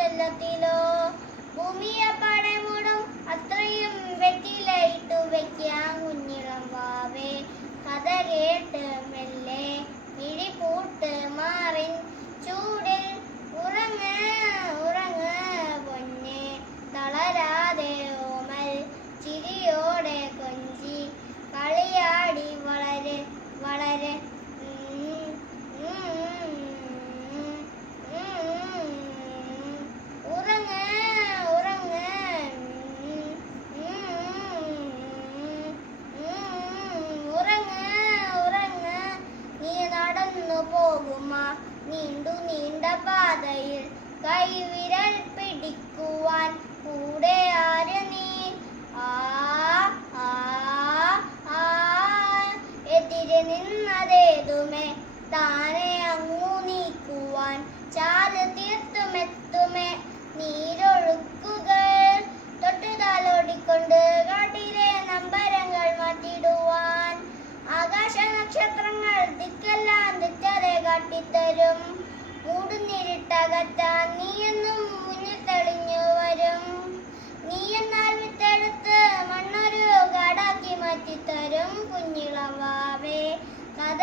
ചെല്ലത്തിലോ ഭൂമിയെ പാടെ മൂടും അത്രയും വെറ്റിലയിട്ടു വെക്കാം കുഞ്ഞിളം വാവേ കഥ കേട്ട് മെല്ലെ മിഴിപൂട്ട് മാറിൻ ചൂടിൽ ഉറങ്ങ് ഉറങ്ങ് പൊന്നെ തളരാതെ ഓമൽ ചിരിയോടെ കൊഞ്ചി കളിയാടി വളരെ വളരെ ഉറങ്ങ് ഉറങ്ങ് ഉറങ്ങ് ഉറങ്ങ് നീ നടന്നു പോകുമാ നീണ്ട പാതയിൽ കൈവിരൽ പിടിക്കുവാൻ കൂടെ ആര് നീ ആ ആ ആ എതിരെ നിന്നതേതുമേ താനെ അങ്ങു നീക്കുവാൻ ചാല് തീർത്തുമെത്തുമേ നീരൊഴുക്കുകൾ തൊട്ടുതാലോടിക്കൊണ്ട് കാട്ടിലെ നമ്പരങ്ങൾ മാറ്റിടുവാൻ ആകാശ നക്ഷത്രങ്ങൾ ദിക്കെല്ലാം ദിക്കരെ കാട്ടിത്തരും മൂടുന്നിരിട്ടകറ്റാൻ നീയെന്നും മുന്നിൽ തെളിഞ്ഞു വരും നീ എന്നാൽ വിത്തെടുത്ത് മണ്ണൊരു കാടാക്കി മാറ്റിത്തരും കുഞ്ഞിളം വാവേ കഥ